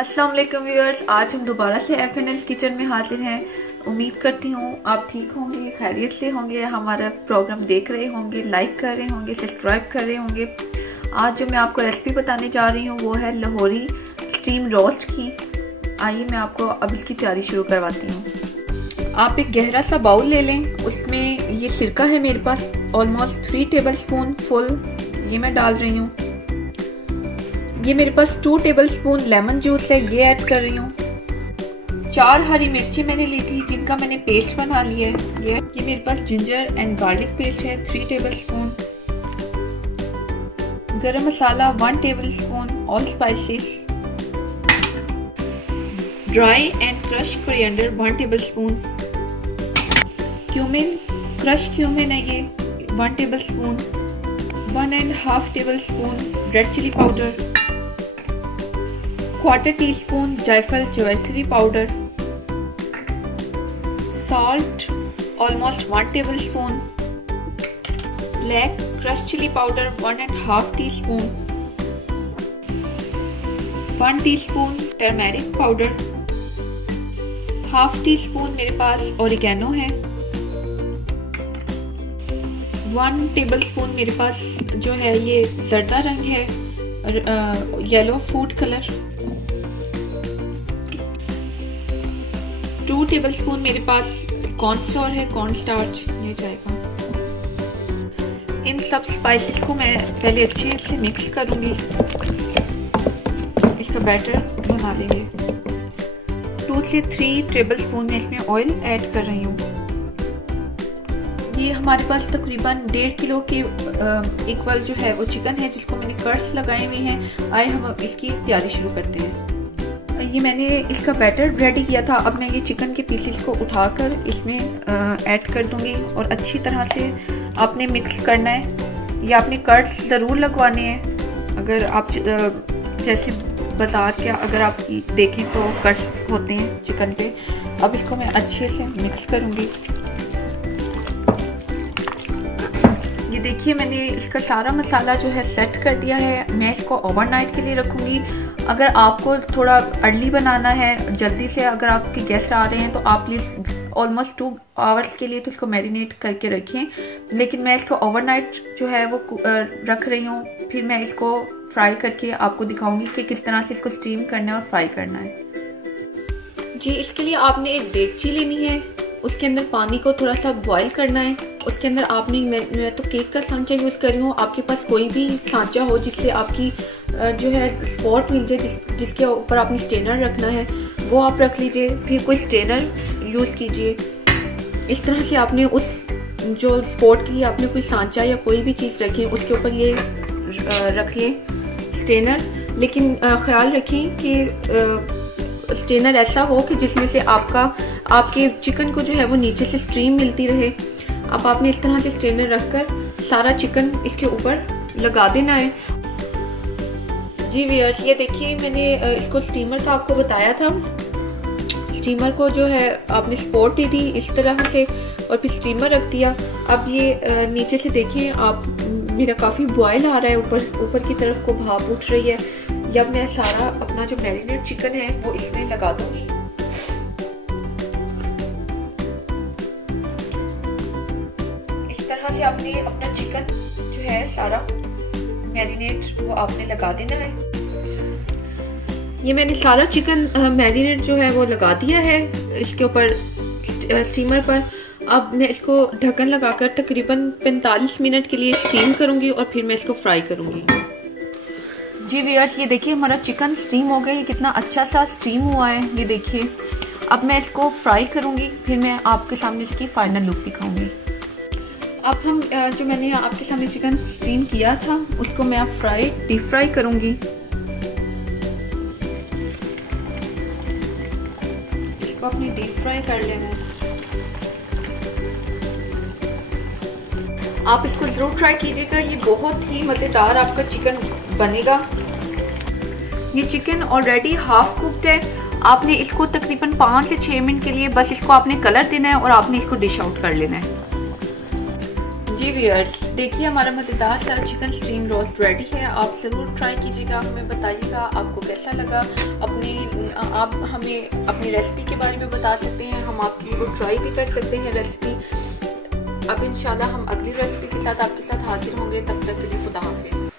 अस्सलाम वालेकुम व्यूअर्स, आज हम दोबारा से FNS किचन में हाजिर हैं। उम्मीद करती हूँ आप ठीक होंगे, खैरियत से होंगे, हमारा प्रोग्राम देख रहे होंगे, लाइक कर रहे होंगे, सब्सक्राइब कर रहे होंगे। आज जो मैं आपको रेसिपी बताने जा रही हूँ वो है लाहौरी स्टीम रोस्ट की। आइए मैं आपको अब इसकी तैयारी शुरू करवाती हूँ। आप एक गहरा सा बाउल ले लें, उसमें ये सिरका है मेरे पास ऑलमोस्ट 3 टेबलस्पून फुल, ये मैं डाल रही हूँ। ये मेरे पास 2 टेबलस्पून लेमन जूस है, ये ऐड कर रही हूँ। 4 हरी मिर्ची मैंने ली थी जिनका मैंने पेस्ट बना लिया है। ये मेरे पास जिंजर एंड गार्लिक पेस्ट है 3 tablespoon. Garam masala 1 tablespoon, all spices, dry and crush coriander 1 tablespoon, cumin, crush cumin है ये 1 tablespoon, 1.5 tablespoon red chili powder, 1/4 teaspoon जायफल जवैत्री powder, salt almost 1 tablespoon, black crush chili powder 1.5 teaspoon, 1 teaspoon turmeric powder, 1/2 teaspoon मेरे पास oregano है, 1 tablespoon मेरे पास जो है ये जर्दा रंग है, येलो फूड कलर, 2 टेबलस्पून मेरे पास कॉर्नफ्लोर है, कॉर्न स्टार्च ये जाएगा। इन सब स्पाइसेस को मैं पहले अच्छे से मिक्स करूंगी, इसका बैटर बना लेंगे। 2 से 3 टेबलस्पून में इसमें ऑयल ऐड कर रही हूँ। ये हमारे पास तकरीबन 1.5 किलो के इक्वल जो है वो चिकन है जिसको मैंने कट्स लगाए हुए हैं। आइए हम इसकी तैयारी शुरू करते हैं। ये मैंने इसका बैटर रेडी किया था, अब मैं ये चिकन के पीसेस को उठाकर इसमें ऐड कर दूंगी और अच्छी तरह से आपने मिक्स करना है। ये आपने कट्स ज़रूर लगवाने हैं। अगर आप जैसे बाजार के अगर आप देखें तो कट्स होते हैं चिकन पे। अब इसको मैं अच्छे से मिक्स करूंगी। ये देखिए मैंने इसका सारा मसाला जो है सेट कर दिया है। मैं इसको ओवरनाइट के लिए रखूंगी। अगर आपको थोड़ा अर्ली बनाना है, जल्दी से अगर आपके गेस्ट आ रहे हैं, तो आप प्लीज़ ऑलमोस्ट 2 आवर्स के लिए तो इसको मैरिनेट करके रखें। लेकिन मैं इसको ओवरनाइट जो है वो रख रही हूँ। फिर मैं इसको फ्राई करके आपको दिखाऊंगी कि किस तरह से इसको स्टीम करना है और फ्राई करना है। जी, इसके लिए आपने एक देगची लेनी है, उसके अंदर पानी को थोड़ा सा बॉईल करना है। उसके अंदर आपने मैं तो केक का सांचा यूज़ कर रही हूँ। आपके पास कोई भी सांचा हो जिससे आपकी जो है स्पॉट मिल जाए, जिसके ऊपर आपने स्टेनर रखना है, वो आप रख लीजिए। फिर कोई स्टेनर यूज़ कीजिए। इस तरह से आपने उस जो स्पॉट की आपने कोई सांचा या कोई भी चीज़ रखी है उसके ऊपर ये रख लें स्टेनर। लेकिन ख्याल रखें कि स्टेनर ऐसा हो कि जिसमें से आपके चिकन को जो है वो नीचे से स्ट्रीम मिलती रहे। अब आपने इस तरह से स्टेनर रखकर सारा चिकन इसके ऊपर लगा देना है। जी व्यूअर्स, ये देखिए मैंने इसको स्टीमर का आपको बताया था। स्टीमर को जो है आपने सपोर्ट दे दी इस तरह से और फिर स्टीमर रख दिया। अब ये नीचे से देखें आप, मेरा काफ़ी बॉयल आ रहा है, ऊपर की तरफ को भाप उठ रही है। जब मैं सारा अपना जो मैरिनेट चिकन है वो इसमें लगा दूंगी। इस तरह से आपने अपना चिकन जो है सारा मैरिनेट वो आपने लगा देना है। ये मैंने सारा चिकन मैरिनेट जो है वो लगा दिया है इसके ऊपर स्टीमर पर। अब मैं इसको ढक्कन लगाकर तकरीबन 45 मिनट के लिए स्टीम करूंगी और फिर मैं इसको फ्राई करूंगी। जी व्यूअर्स, ये देखिए हमारा चिकन स्टीम हो गया, कितना अच्छा सा स्टीम हुआ है। ये देखिए अब मैं इसको फ्राई करूंगी, फिर मैं आपके सामने इसकी फाइनल लुक दिखाऊंगी। अब हम जो मैंने आपके सामने चिकन स्टीम किया था उसको मैं अब डीप फ्राई करूंगी। इसको अपनी डीप फ्राई कर लेना है। आप इसको जरूर ट्राई कीजिएगा, ये बहुत ही मज़ेदार आपका चिकन बनेगा। ये चिकन ऑलरेडी हाफ कुक्ड है। आपने इसको तकरीबन 5 से 6 मिनट के लिए बस इसको आपने कलर देना है और आपने इसको डिश आउट कर लेना है। जी व्यूअर्स, देखिए हमारा मज़ेदार सा चिकन स्टीम रोस्ट रेडी है। आप ज़रूर ट्राई कीजिएगा, हमें बताइएगा आपको कैसा लगा। आप हमें अपनी रेसिपी के बारे में बता सकते हैं, हम आपकी वो ट्राई भी कर सकते हैं रेसिपी। अब इंशाल्लाह हम अगली रेसिपी के साथ आपके साथ हाजिर होंगे। तब तक के लिए खुदा हाफिज़।